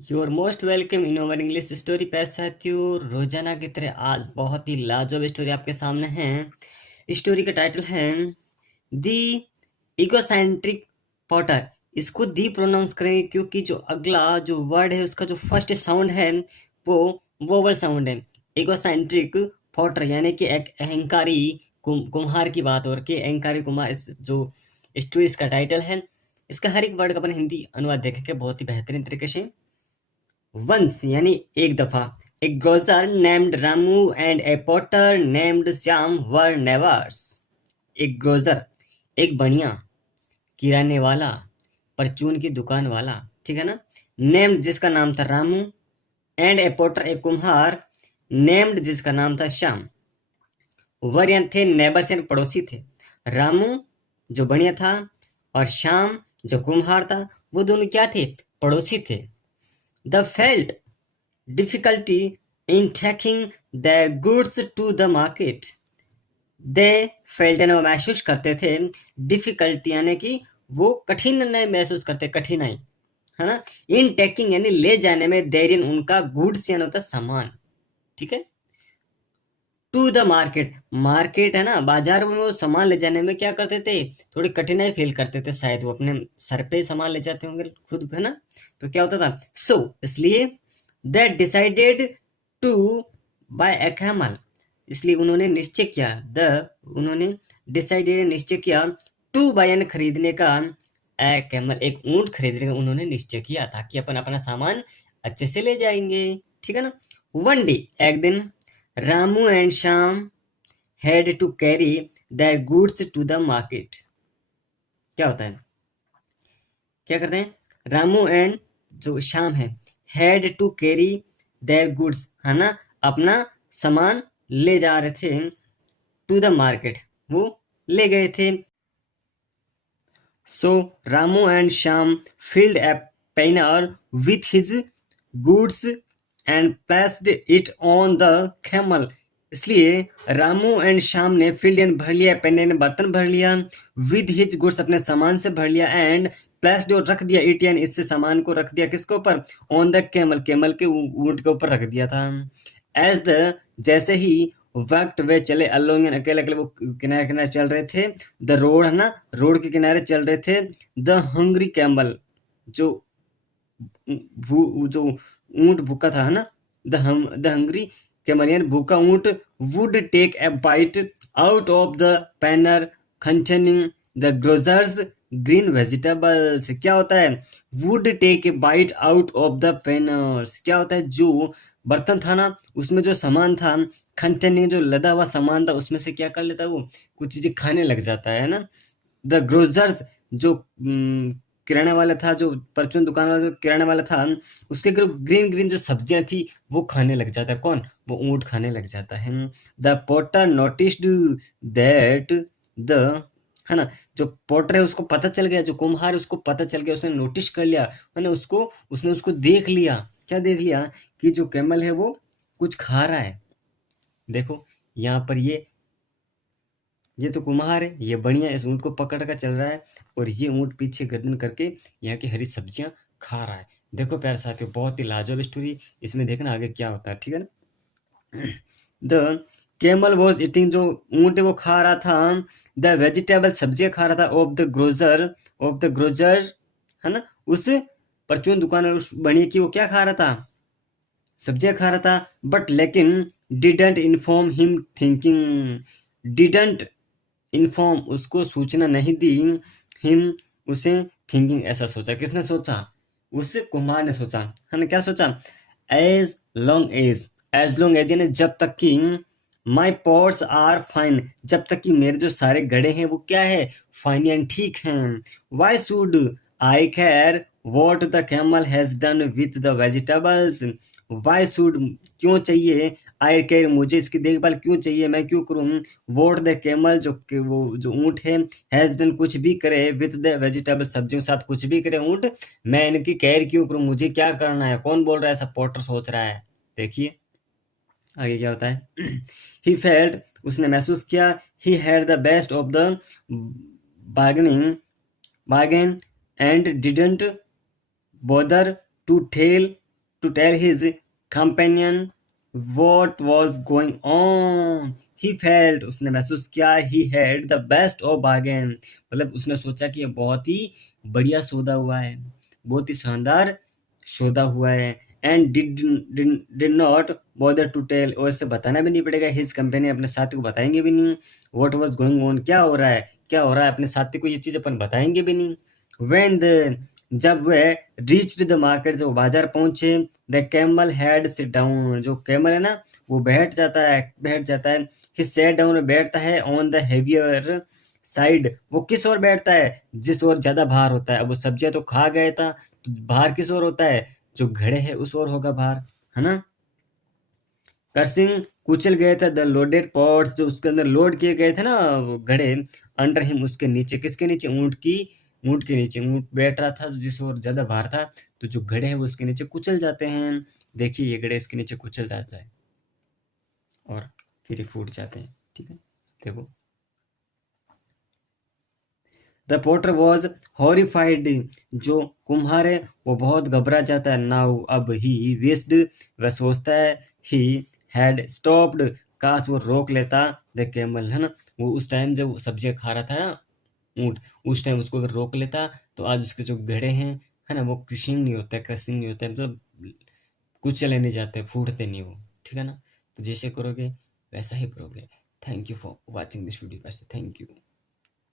Your most welcome in over English story पे साथियों। रोजाना की तरह आज बहुत ही लाजवाब स्टोरी आपके सामने है। स्टोरी का टाइटल है दी इगोसेंट्रिक पॉटर। इसको दी प्रोनाउंस करेंगे क्योंकि जो अगला जो वर्ड है उसका जो फर्स्ट साउंड है वो वोवल साउंड है। इगोसेंट्रिक पॉटर यानी कि एक अहंकारी कुम्हार की बात हो रही है। अहंकारी कुम्हार इस जो स्टोरी इसका टाइटल है। इसका हर एक वर्ड का अपन हिंदी अनुवाद देखेंगे बहुत ही बेहतरीन तरीके से। वंस यानी एक दफा, a grocer named Ramu and a potter named Shyam were neighbours. एक ग्रोसर एक बनिया, किराने वाला, परचून की दुकान वाला, ठीक है ना। नेम्ड जिसका नाम था रामू, एंड ए पोटर एक कुम्हार, नेम्ड जिसका नाम था श्याम। वर यानी थे, नेबर्स यानी पड़ोसी थे। रामू जो बढ़िया था और श्याम जो कुम्हार था, वो दोनों क्या थे? पड़ोसी थे। The felt difficulty in taking their goods to the market. They felt यानी वो महसूस करते थे, डिफिकल्टी यानी कि वो कठिनाई महसूस करते, कठिनाई है ना। इन टेकिंग यानी ले जाने में, देरिन उनका गुड्स यानी होता है सामान, ठीक है। टू द मार्केट, मार्केट है ना, बाजार में वो सामान ले जाने में क्या करते थे? थोड़ी कठिनाई फील करते थे, शायद वो अपने सर पे सामान ले जाते होंगे खुद, है ना। तो क्या होता था? सो इसलिए they decided to buy a camel, इसलिए उन्होंने निश्चय किया, उन्होंने डिसाइडेड निश्चय किया, टू बाय यानी खरीदने का, ए कैमल एक ऊंट खरीदने का उन्होंने निश्चय किया ताकि अपन अपना सामान अच्छे से ले जाएंगे, ठीक है ना। वन डे एक दिन, Ramu and Shyam had to carry their goods to the market। क्या होता है, क्या करते हैं? रामू एंड जो श्याम है, had to carry their goods है ना, अपना सामान ले जा रहे थे, to the market वो ले गए थे। So Ramu and Shyam filled a pannier with his goods and placed it on the camel। इसलिए रामू एंड श्याम ने फील्ड एंड भर लिया, पेने ने बर्तन भर लिया, विद हिज गुड्स अपने सामान से भर लिया, एंड प्लेस्ड और रख दिया, इट यानी इससे सामान को रख दिया किसके ऊपर? ऑन द कैमल, कैमल के ऊंट के ऊपर रख दिया था। एज द जैसे ही वक्त वे चले, अलोंग अकेले अकेले वो किनारे किनारे चल रहे थे, द रोड है ना, रोड के किनारे चल रहे थे। द हंग्री कैमल जो जो ऊंट भूखा था है ना, द हंग्री कैमल यानी भूखा ऊंट, would take a bite out of the pannier containing the grocer's green vegetables. क्या होता है? Would take a bite out of the panniers, क्या होता है? जो बर्तन था ना, उसमें जो सामान था, कंटेनिंग जो लदा हुआ सामान था, उसमें से क्या कर लेता है वो? कुछ चीजें खाने लग जाता है ना। द ग्रोजर्स जो किराने वाला था, जो परचून दुकान वाला जो किराने वाला था, उसके ग्रीन ग्रीन जो सब्जियां थी वो खाने लग जाता है। कौन? वो ऊंट खाने लग जाता है। The potter noticed that the है ना, जो पोटर है उसको पता चल गया, जो कुम्हार है उसको पता चल गया, उसने नोटिस कर लिया है ना, उसने उसको देख लिया। क्या देख लिया? कि जो कैमल है वो कुछ खा रहा है। देखो यहाँ पर ये तो कुम्हार है, ये बढ़िया इस ऊँट को पकड़ कर चल रहा है, और ये ऊँट पीछे गर्दन करके यहाँ की हरी सब्जियां खा रहा है। देखो प्यारे साथियों, बहुत ही लाजवाब स्टोरी, इसमें देखना आगे क्या होता है, ठीक है ना। द कैमल वॉज ईटिंग, जो ऊँट है वो खा रहा था, द वेजिटेबल सब्जियां खा रहा था, ऑफ द ग्रोजर है ना, उस परचून दुकान उस बनिए की वो क्या खा रहा था? सब्जियां खा रहा था। बट लेकिन didn't inform him thinking, didn't inform उसको सूचना नहीं दी, हिम उसे थिंकिंग ऐसा सोचा। किसने सोचा? उस कुमार ने सोचा है ना। क्या सोचा? एज लॉन्ग एज यानी जब तक कि, माई पॉट्स आर फाइन, जब तक कि मेरे जो सारे गड़े हैं वो क्या है? फाइन एंड ठीक हैं। Why should I care what the camel has done with the vegetables, why should क्यों चाहिए, आई केयर मुझे इसकी देखभाल क्यों चाहिए, मैं क्यों करूँ, वॉट द कैमल जो वो जो ऊँट है, हैज डन कुछ भी करे, विथ द वेजिटेबल सब्जियों के साथ कुछ भी करे ऊँट, मैं इनकी केयर क्यों करूँ, मुझे क्या करना है? कौन बोल रहा है? सब पोर्टर सोच रहा है। देखिए आगे क्या होता है। ही फेल्ट उसने महसूस किया, he had the best of the bargain and didn't bother to tell to tell his companion what was going on. He felt, उसने महसूस किया, he had the best of bargain, मतलब उसने सोचा कि ये बहुत ही बढ़िया सौदा हुआ है, बहुत ही शानदार सौदा हुआ है। And did not bother to tell, और इसे बताना भी नहीं पड़ेगा, हिज कंपनी, अपने साथी को बताएंगे भी नहीं, व्हाट वाज गोइंग ऑन, क्या हो रहा है, क्या हो रहा है, अपने साथी को ये चीज़ अपन बताएंगे भी नहीं। व्हेन द, जब वह रीच्ड द मार्केट, जब वो बाजार पहुंचे, the camel had sit down, जो कैमल है ना वो बैठ जाता है। ही सेट डाउन में बैठता है, ऑन द हेवियर साइड, वो किस ओर बैठता है, जिस ओर ज्यादा भार होता है। अब वो सब्जियां तो खा गया था, तो भार किस ओर होता है, जो घड़े है उस ओर होगा भार, है ना। करसिंग, कुचल गए थे द लोडेड पॉट्स, जो उसके अंदर लोड किए गए थे ना वो घड़े, अंडर हिम, उसके नीचे, किसके नीचे, ऊंट के नीचे। ऊंट बैठ रहा था जिस ओर ज्यादा भार था, तो जो घड़े हैं वो उसके नीचे कुचल जाते हैं। देखिए ये घड़े इसके नीचे कुचल जाता है और फिर ये फूट जाते हैं, ठीक है। देखो, द पोटर वॉज हॉरिफाइड, जो कुम्हार है वो बहुत घबरा जाता है। नाउ, अब, ही विस्ड, वह सोचता है, ही हैड स्टॉप्ड, काश वो रोक लेता, द कैमल, है ना, वो उस टाइम जब सब्जियां खा रहा था ना ऊँट, उस टाइम उसको अगर रोक लेता, तो आज उसके जो घड़े हैं, है ना, वो क्रशिंग नहीं होता है, क्रशिंग नहीं होता है, मतलब कुचले नहीं जाते, फूटते नहीं वो, ठीक है ना। तो जैसे करोगे वैसा ही करोगे। Thank you for watching this video, thank you.